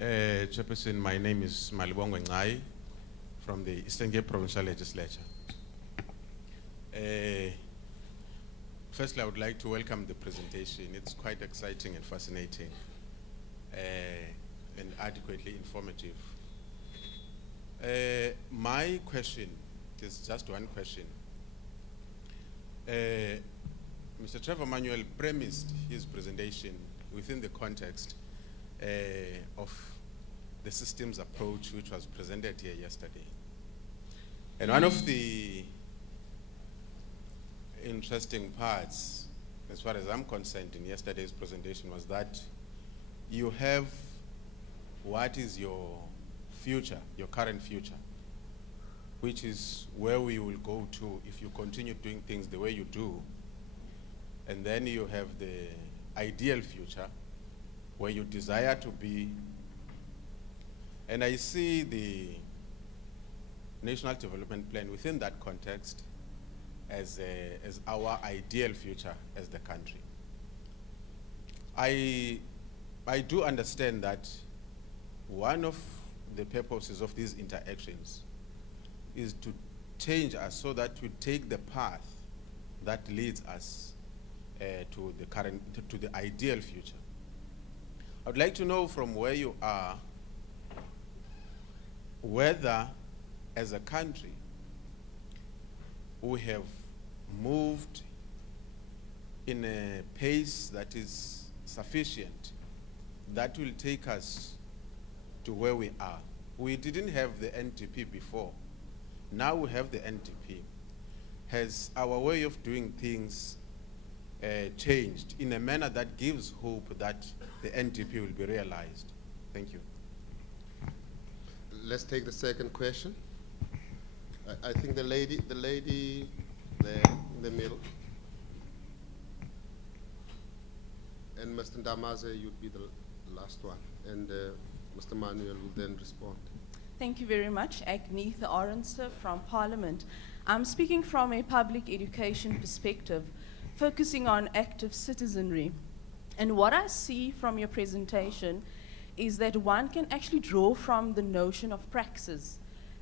Chairperson, my name is Malibongwe Ngai from the Eastern Cape Provincial Legislature. Firstly, I would like to welcome the presentation. It's quite exciting and fascinating and adequately informative. My question is just one question. Mr. Trevor Manuel premised his presentation within the context of the systems approach which was presented here yesterday. And one of the interesting parts, as far as I'm concerned, in yesterday's presentation was that you have what is your future, your current future, which is where we will go to if you continue doing things the way you do. And then you have the ideal future, where you desire to be. And I see the National Development Plan within that context as our ideal future as the country. I do understand that one of the purposes of these interactions is to change us so that we take the path that leads us to the ideal future. I would like to know from where you are whether, as a country, we have moved in a pace that is sufficient, that will take us to where we are. We didn't have the NDP before. Now we have the NDP. Has our way of doing things changed in a manner that gives hope that the NDP will be realized? Thank you. Let's take the second question. I think the lady there in the middle. And Mr. Ndamaze, you'd be the last one. And Mr. Manuel will then respond. Thank you very much. Agnetha Orense from Parliament. I'm speaking from a public education perspective, focusing on active citizenry. And what I see from your presentation is that one can actually draw from the notion of praxis,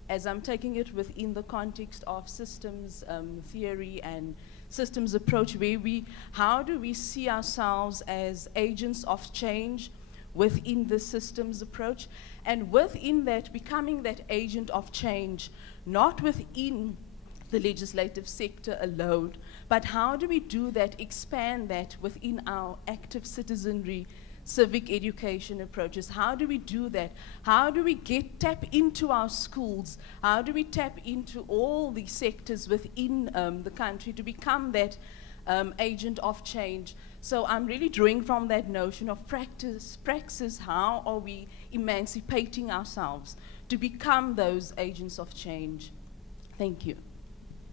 as I'm taking it within the context of systems theory and systems approach, where how do we see ourselves as agents of change within the systems approach, and within that, becoming that agent of change, not within the legislative sector alone, but how do we do that, expand that within our active citizenry, civic education approaches? How do we do that? How do we tap into our schools? How do we tap into all the sectors within the country to become that agent of change? So I'm really drawing from that notion of praxis, how are we emancipating ourselves to become those agents of change? Thank you.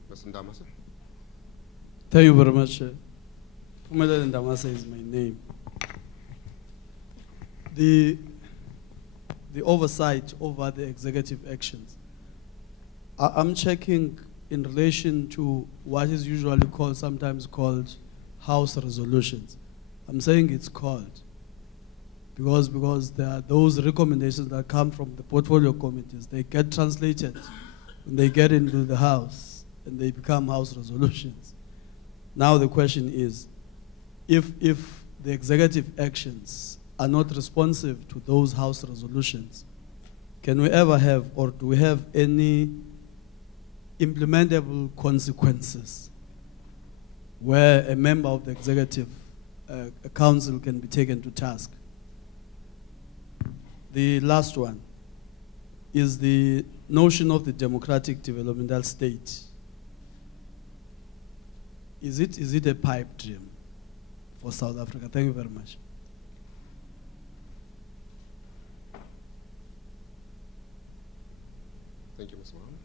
Mr. Ndamase. Thank you very much. Pumela Ndamase is my name. The oversight over the executive actions. I'm checking in relation to what is usually called, sometimes called, House resolutions. I'm saying it's called because there are those recommendations that come from the portfolio committees. They get translated and they get into the House and they become House resolutions. Now the question is, if the executive actions are not responsive to those House resolutions, can we ever have, or do we have any implementable consequences where a member of the executive council can be taken to task? The last one is the notion of the democratic developmental state. Is it a pipe dream for South Africa? Thank you very much. Thank you, Mr. Mohammed.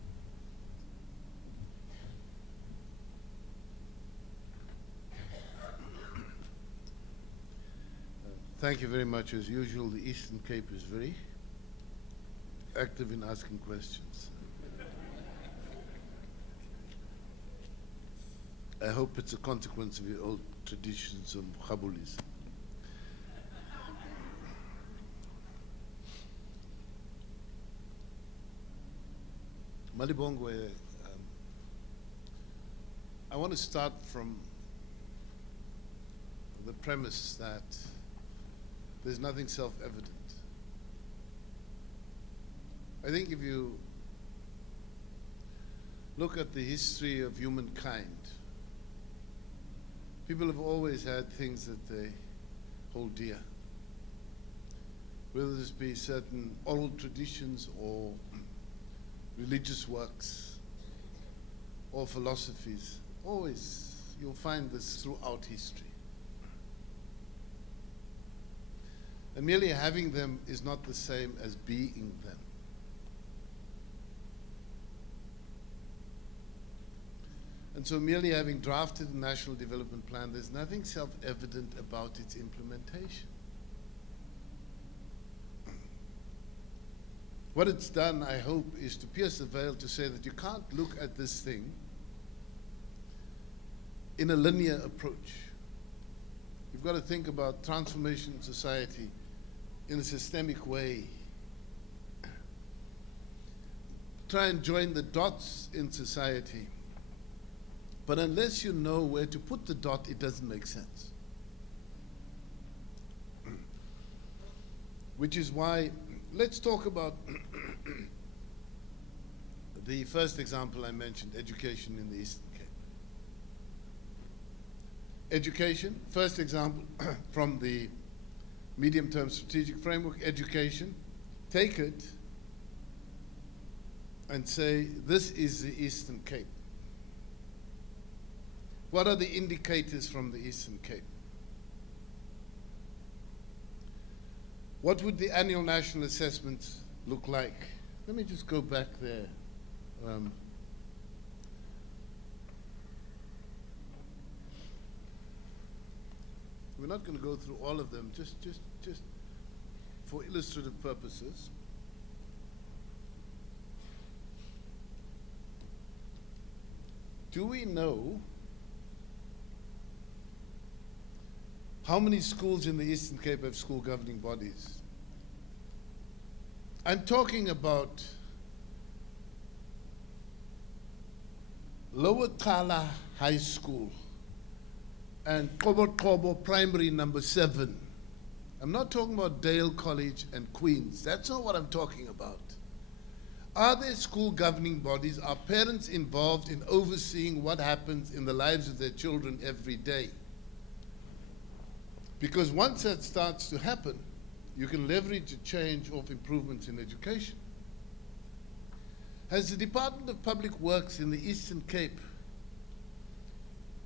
Thank you very much. As usual, the Eastern Cape is very active in asking questions. I hope it's a consequence of your old traditions of Khabulis. Malibongwe, I want to start from the premise that there's nothing self-evident. I think if you look at the history of humankind, people have always had things that they hold dear, whether this be certain oral traditions or religious works or philosophies. Always, you'll find this throughout history. And merely having them is not the same as being them. And so merely having drafted a national development plan, there's nothing self-evident about its implementation. What it's done, I hope, is to pierce the veil to say that you can't look at this thing in a linear approach. You've got to think about transformation in society in a systemic way. Try and join the dots in society. But unless you know where to put the dot, it doesn't make sense. Which is why, let's talk about the first example I mentioned, education in the Eastern Cape. Education, first example from the medium-term strategic framework, education, take it and say, this is the Eastern Cape. What are the indicators from the Eastern Cape? What would the annual national assessments look like? Let me just go back there. We're not going to go through all of them, just for illustrative purposes. Do we know how many schools in the Eastern Cape have school governing bodies? I'm talking about Lower Kala High School and Kobo Primary number 7. I'm not talking about Dale College and Queens. That's not what I'm talking about. Are there school governing bodies? Are parents involved in overseeing what happens in the lives of their children every day? Because once that starts to happen, you can leverage a change of improvements in education. Has the Department of Public Works in the Eastern Cape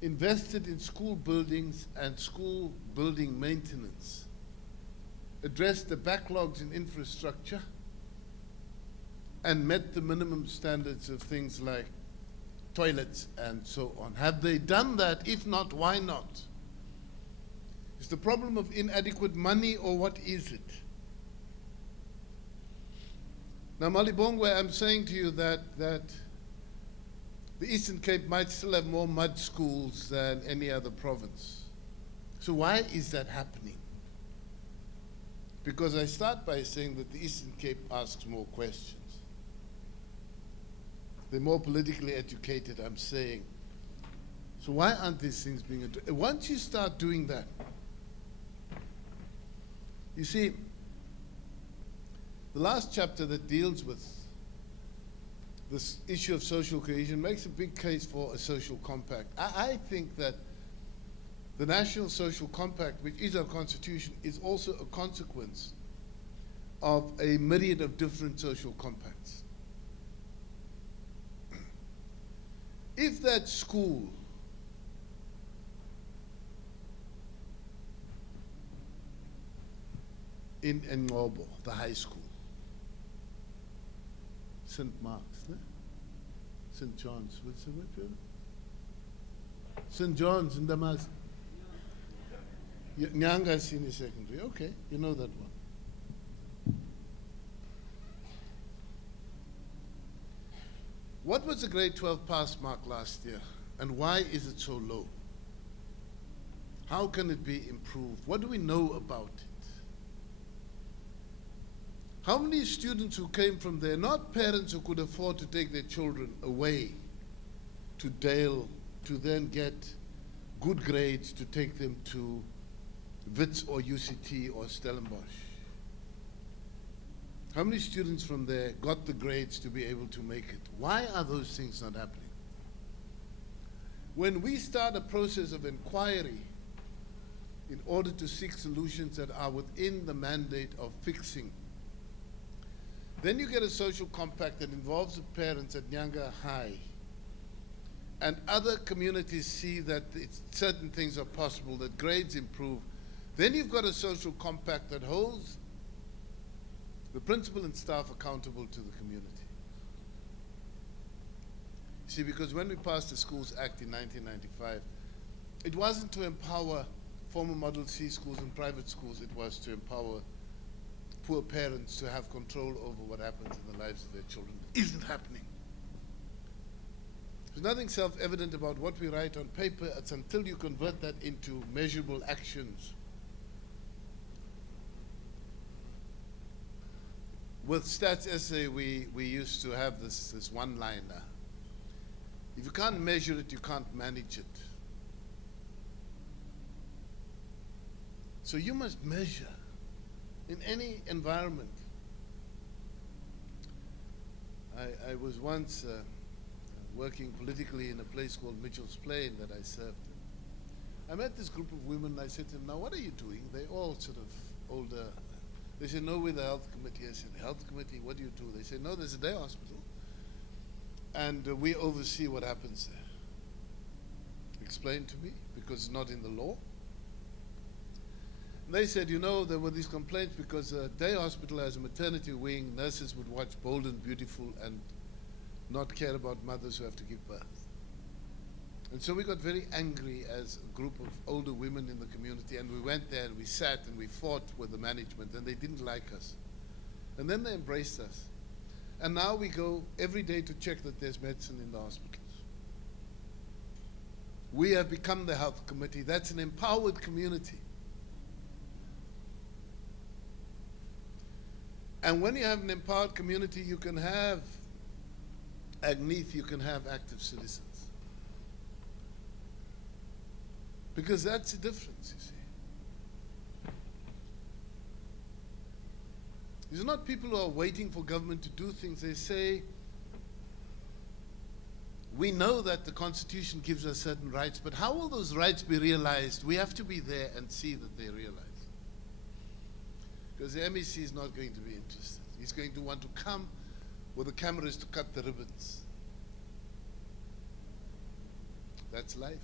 invested in school buildings and school building maintenance, addressed the backlogs in infrastructure, and met the minimum standards of things like toilets and so on? Have they done that? If not, why not? Is the problem of inadequate money, or what is it? Now, Malibongwe, I'm saying to you that the Eastern Cape might still have more mud schools than any other province. So why is that happening? Because I start by saying that the Eastern Cape asks more questions. They're more politically educated, I'm saying. So why aren't these things being addressed? Once you start doing that, you see, the last chapter that deals with this issue of social cohesion makes a big case for a social compact. I think that the National Social Compact, which is our constitution, is also a consequence of a myriad of different social compacts. If that school in Ngobo, the high school, St. Mark's, ne? St. John's, what's the word? St. John's in Damas. Nyanga Senior Secondary, okay, you know that one. What was the grade 12 pass mark last year, and why is it so low? How can it be improved? What do we know about it? How many students who came from there, not parents who could afford to take their children away to Dale to then get good grades to take them to Wits or UCT or Stellenbosch? How many students from there got the grades to be able to make it? Why are those things not happening? When we start a process of inquiry in order to seek solutions that are within the mandate of fixing, then you get a social compact that involves the parents at Nyanga High, and other communities see that certain things are possible, that grades improve. Then you've got a social compact that holds the principal and staff accountable to the community. See, because when we passed the Schools Act in 1995, it wasn't to empower former Model C schools and private schools, it was to empower poor parents to have control over what happens in the lives of their children. It isn't happening. There's nothing self-evident about what we write on paper. It's until you convert that into measurable actions. With Stats Essay, we used to have this one-liner. If you can't measure it, you can't manage it. So you must measure in any environment. I was once working politically in a place called Mitchell's Plain that I served in. I met this group of women and I said to them, now what are you doing? They're all sort of older. They said, no, we're the health committee. I said, the health committee, what do you do? They said, no, there's a day hospital. And we oversee what happens there. Explain to me, because it's not in the law. And they said, you know, there were these complaints because a day hospital has a maternity wing, nurses would watch Bold and Beautiful and not care about mothers who have to give birth. And so we got very angry as a group of older women in the community, and we went there and we sat and we fought with the management, and they didn't like us. And then they embraced us. And now we go every day to check that there's medicine in the hospitals. We have become the health committee. That's an empowered community. And when you have an empowered community, you can have Agneeth, you can have active citizens. Because that's the difference, you see. These are not people who are waiting for government to do things. They say, we know that the Constitution gives us certain rights, but how will those rights be realized? We have to be there and see that they're realized. Because the MEC is not going to be interested. He's going to want to come with the cameras to cut the ribbons. That's life.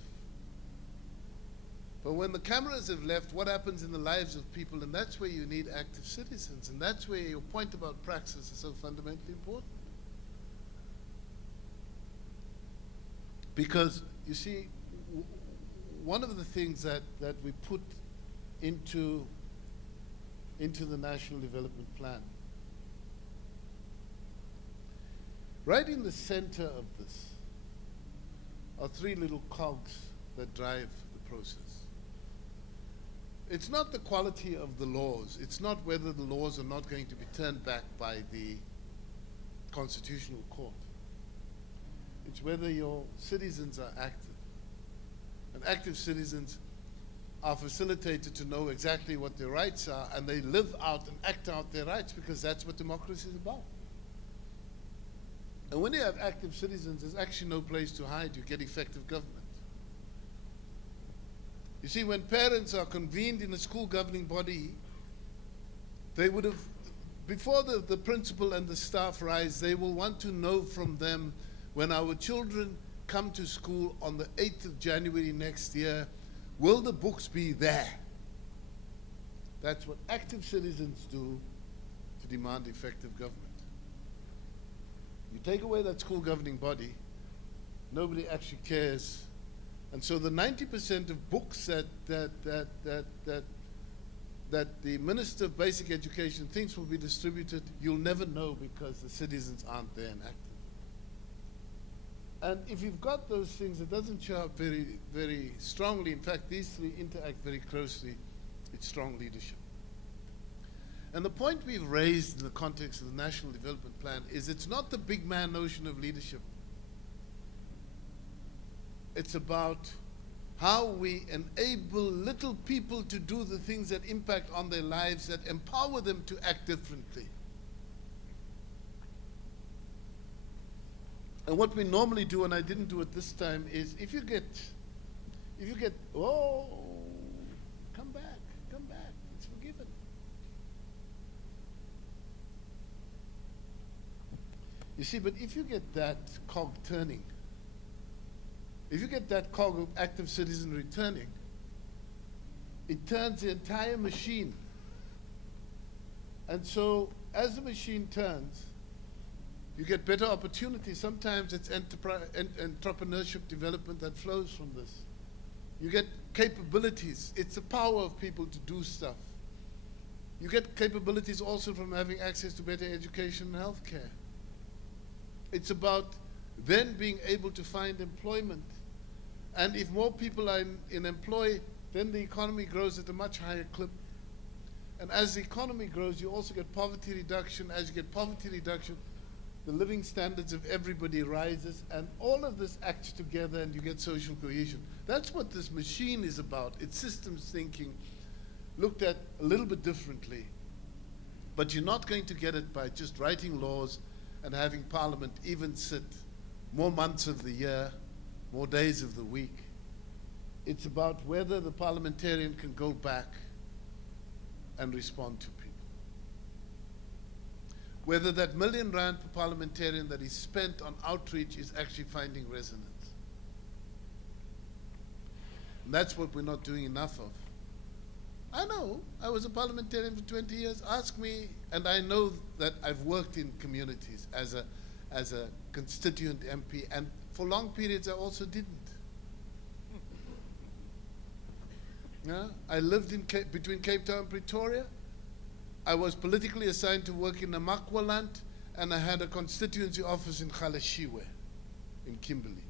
But when the cameras have left, what happens in the lives of people? And that's where you need active citizens. And that's where your point about praxis is so fundamentally important. Because, you see, one of the things that we put into the National Development Plan, right in the center of this are three little cogs that drive the process. It's not the quality of the laws. It's not whether the laws are not going to be turned back by the Constitutional Court. It's whether your citizens are active. And active citizens are facilitated to know exactly what their rights are, and they live out and act out their rights, because that's what democracy is about. And when you have active citizens, there's actually no place to hide. You get effective government. You see, when parents are convened in a school governing body, they would have, before the principal and the staff rise, they will want to know from them, when our children come to school on the 8th of January next year, will the books be there? That's what active citizens do to demand effective government. You take away that school governing body, nobody actually cares. And so the 90% of books that the Minister of Basic Education thinks will be distributed, you'll never know, because the citizens aren't there and active. And if you've got those things, it doesn't show up very, very strongly. In fact, these three interact very closely. It's strong leadership. And the point we've raised in the context of the National Development Plan is it's not the big man notion of leadership. It's about how we enable little people to do the things that impact on their lives, that empower them to act differently. And what we normally do, and I didn't do it this time, is if you get, oh, come back, it's forgiven. You see, but if you get that cog turning, if you get that cog of active citizenry turning, it turns the entire machine. And so, as the machine turns, you get better opportunities. Sometimes it's entrepreneurship development that flows from this. You get capabilities. It's the power of people to do stuff. You get capabilities also from having access to better education and healthcare. It's about then being able to find employment. And if more people are in employ, then the economy grows at a much higher clip. And as the economy grows, you also get poverty reduction. As you get poverty reduction, the living standards of everybody rises, and all of this acts together and you get social cohesion. That's what this machine is about. It's systems thinking looked at a little bit differently. But you're not going to get it by just writing laws and having Parliament even sit more months of the year, more days of the week. It's about whether the parliamentarian can go back and respond to people. Whether that R1 million per parliamentarian that is spent on outreach is actually finding resonance. And that's what we're not doing enough of. I know, I was a parliamentarian for 20 years. Ask me, and I know that I've worked in communities as a constituent MP, and for long periods I also didn't. Yeah? I lived in between Cape Town and Pretoria. I was politically assigned to work in Namakwaland, and I had a constituency office in Kgaleshiwe, in Kimberley.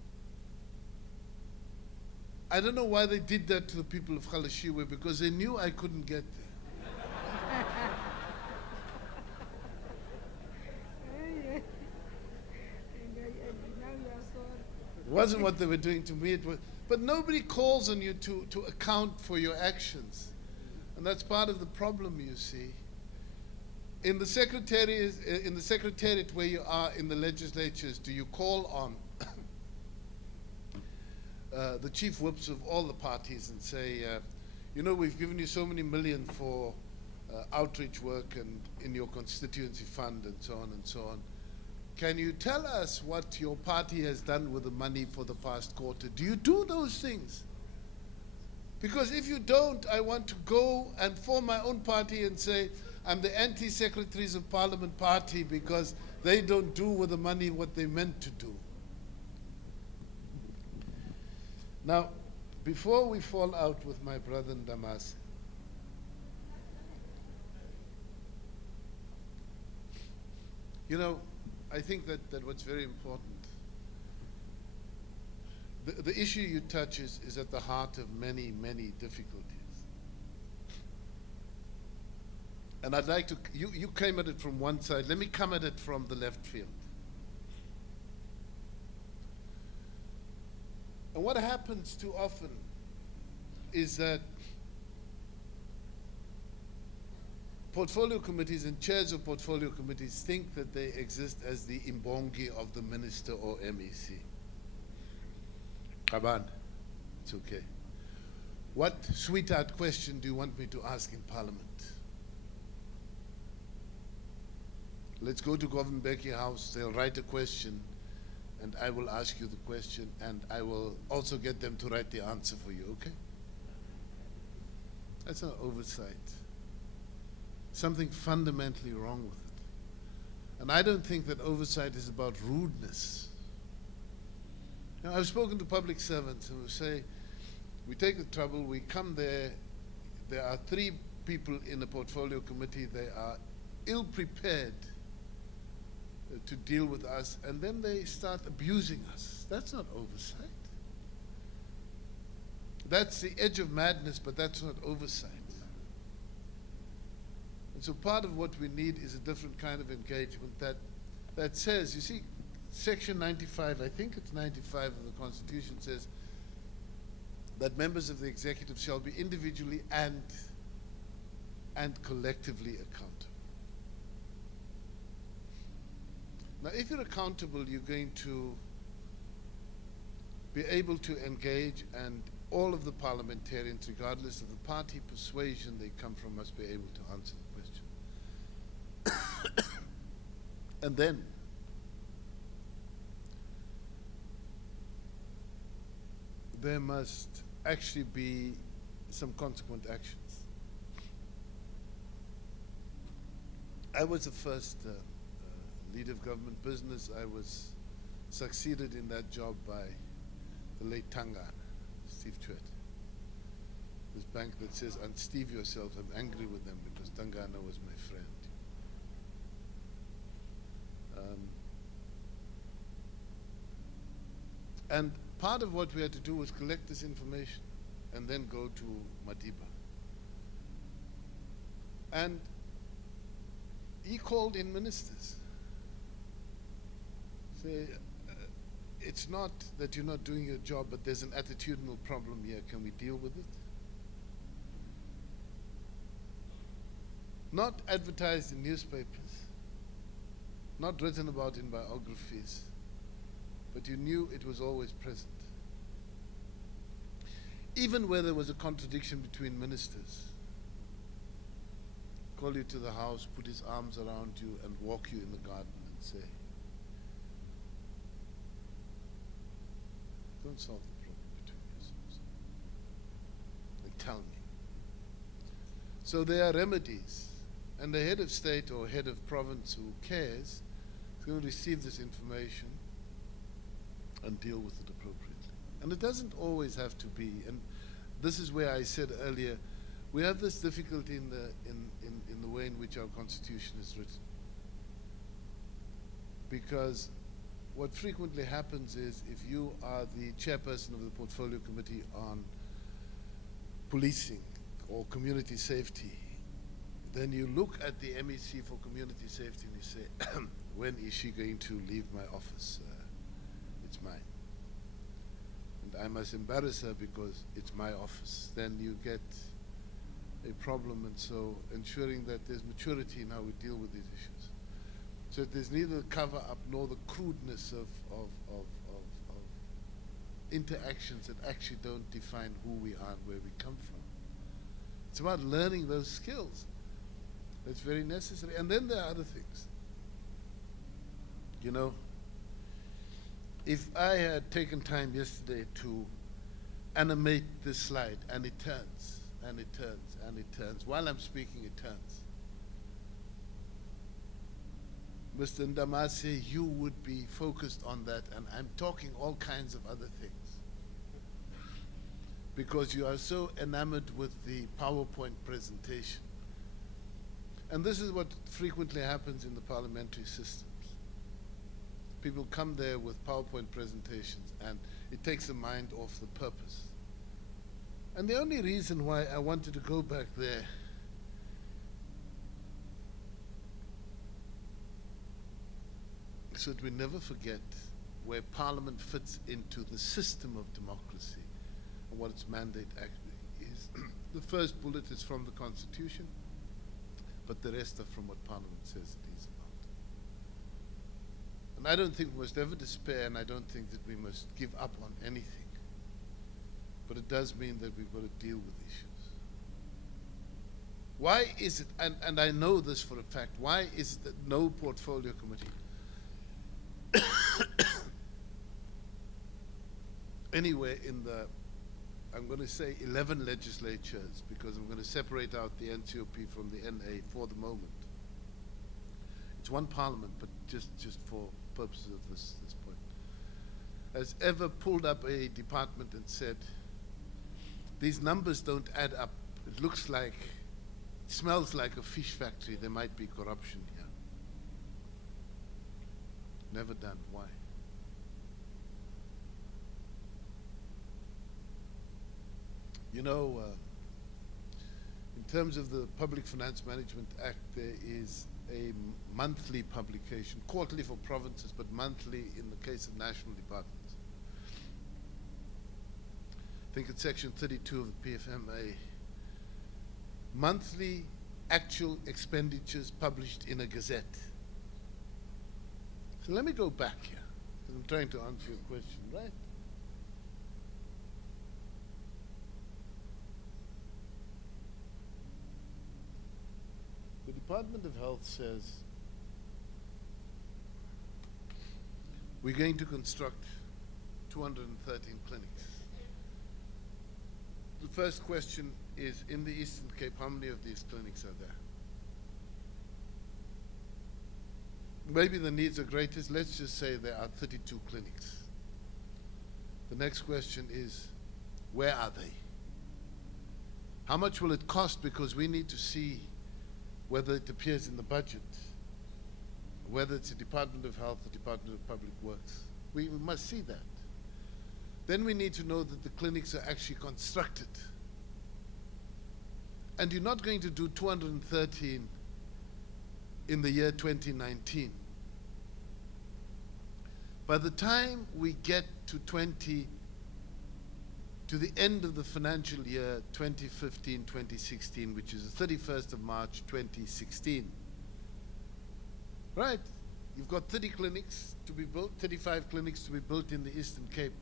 I don't know why they did that to the people of Kgaleshiwe, because they knew I couldn't get there. It wasn't what they were doing to me. It was, but nobody calls on you to account for your actions. And that's part of the problem, you see. In the Secretariat where you are in the legislatures, do you call on the chief whips of all the parties and say, you know, we've given you so many million for outreach work and in your constituency fund and so on and so on. Can you tell us what your party has done with the money for the past quarter? Do you do those things? Because if you don't, I want to go and form my own party and say, I'm the anti-Secretaries of Parliament party because they don't do with the money what they meant to do. Now, before we fall out with my brother Damas, you know, I think that what's very important, the issue you touch is at the heart of many, many difficulties. And I'd like to, you came at it from one side, let me come at it from the left field. And what happens too often is that portfolio committees and chairs of portfolio committees think that they exist as the imbongi of the minister or MEC. Kaban, it's okay. What sweetheart question do you want me to ask in Parliament? Let's go to Governor Becky House, they'll write a question, and I will ask you the question, and I will also get them to write the answer for you, okay? That's an oversight. Something fundamentally wrong with it. And I don't think that oversight is about rudeness. You know, I've spoken to public servants who say, we take the trouble, we come there are 3 people in the portfolio committee, they are ill-prepared to deal with us, and then they start abusing us. That's not oversight. That's the edge of madness, but that's not oversight. And so part of what we need is a different kind of engagement that says, you see, Section 95, I think it's 95 of the Constitution, says that members of the executive shall be individually and collectively accountable. Now, if you're accountable, you're going to be able to engage, and all of the parliamentarians, regardless of the party persuasion they come from, must be able to answer the question. And then, there must actually be some consequent actions. I was the first leader of government business. I was succeeded in that job by the late Tangana, Steve Chwet. This bank that says, "Unsteve yourself," I'm angry with them because Tangana was my friend. And part of what we had to do was collect this information and then go to Madiba. And he called in ministers. Say, it's not that you're not doing your job, but there's an attitudinal problem here. Can we deal with it? Not advertised in newspapers, not written about in biographies, but you knew it was always present. Even where there was a contradiction between ministers, call you to the house, put his arms around you, and walk you in the garden and say, don't solve the problem between yourselves. And tell me. So there are remedies, and the head of state or head of province who cares is going to receive this information and deal with it appropriately. And it doesn't always have to be, and this is where I said earlier, we have this difficulty in the way in which our Constitution is written. Because what frequently happens is, if you are the chairperson of the Portfolio Committee on Policing or Community Safety, then you look at the MEC for Community Safety and you say, when is she going to leave my office? It's mine. And I must embarrass her because it's my office. Then you get a problem, and so ensuring that there's maturity in how we deal with these issues. So there's neither cover up nor the crudeness of interactions that actually don't define who we are and where we come from. It's about learning those skills. That's very necessary. And then there are other things. You know, if I had taken time yesterday to animate this slide, and it turns, and it turns, and it turns, while I'm speaking it turns, Mr. Ndamase, you would be focused on that, and I'm talking all kinds of other things. Because you are so enamored with the PowerPoint presentation. And this is what frequently happens in the parliamentary systems. People come there with PowerPoint presentations, and it takes the mind off the purpose. And the only reason why I wanted to go back there so that we never forget where Parliament fits into the system of democracy and what its mandate actually is. The first bullet is from the Constitution, but the rest are from what Parliament says it is about. And I don't think we must ever despair, and I don't think that we must give up on anything. But it does mean that we've got to deal with issues. Why is it, and I know this for a fact, why is it that no portfolio committee anywhere in the, I'm going to say 11 legislatures, because I'm going to separate out the NCOP from the NA for the moment. It's one parliament, but just for purposes of this point, has ever pulled up a department and said, these numbers don't add up. It looks like, it smells like a fish factory. There might be corruption here. Never done. Why? You know, in terms of the Public Finance Management Act, there is a monthly publication, quarterly for provinces, but monthly in the case of national departments. I think it's section 32 of the PFMA. Monthly actual expenditures published in a gazette. So let me go back here, because I'm trying to answer your question, right? The Department of Health says we're going to construct 213 clinics. The first question is, in the Eastern Cape, how many of these clinics are there? Maybe the needs are greatest. Let's just say there are 32 clinics. The next question is, where are they? How much will it cost? Because we need to see whether it appears in the budget, whether it's the Department of Health or Department of Public Works. We must see that. Then we need to know that the clinics are actually constructed. And you're not going to do 213 in the year 2019. By the time we get to the end of the financial year 2015-2016, which is the 31st of March 2016, right? You've got 30 clinics to be built, 35 clinics to be built in the Eastern Cape.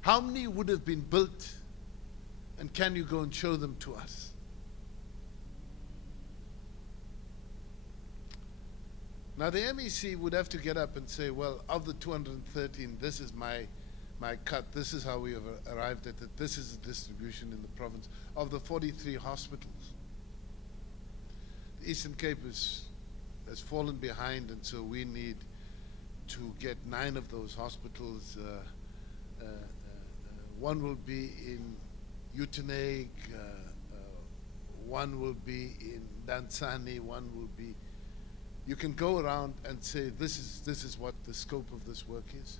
How many would have been built, and can you go and show them to us? Now the MEC would have to get up and say, well, of the 213, this is my cut, this is how we have arrived at it, this is the distribution in the province. Of the 43 hospitals, the Eastern Cape has fallen behind, and so we need to get 9 of those hospitals. One will be in Uitenhage, one will be in Dansani, one will be. You can go around and say, this is what the scope of this work is.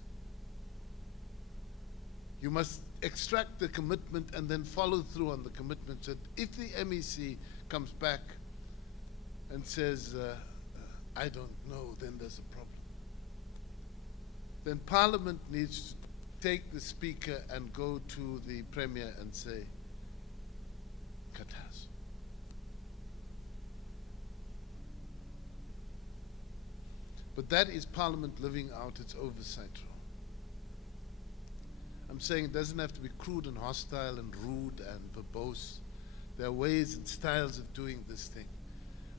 You must extract the commitment and then follow through on the commitment. So if the MEC comes back and says, I don't know, then there's a problem. Then Parliament needs to take the Speaker and go to the Premier and say, Katas. But that is Parliament living out its oversight role. I'm saying it doesn't have to be crude and hostile and rude and verbose. There are ways and styles of doing this thing.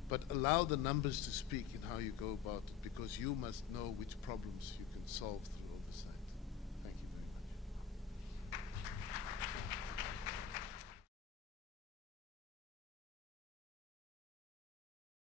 But allow the numbers to speak in how you go about it, because you must know which problems you can solve through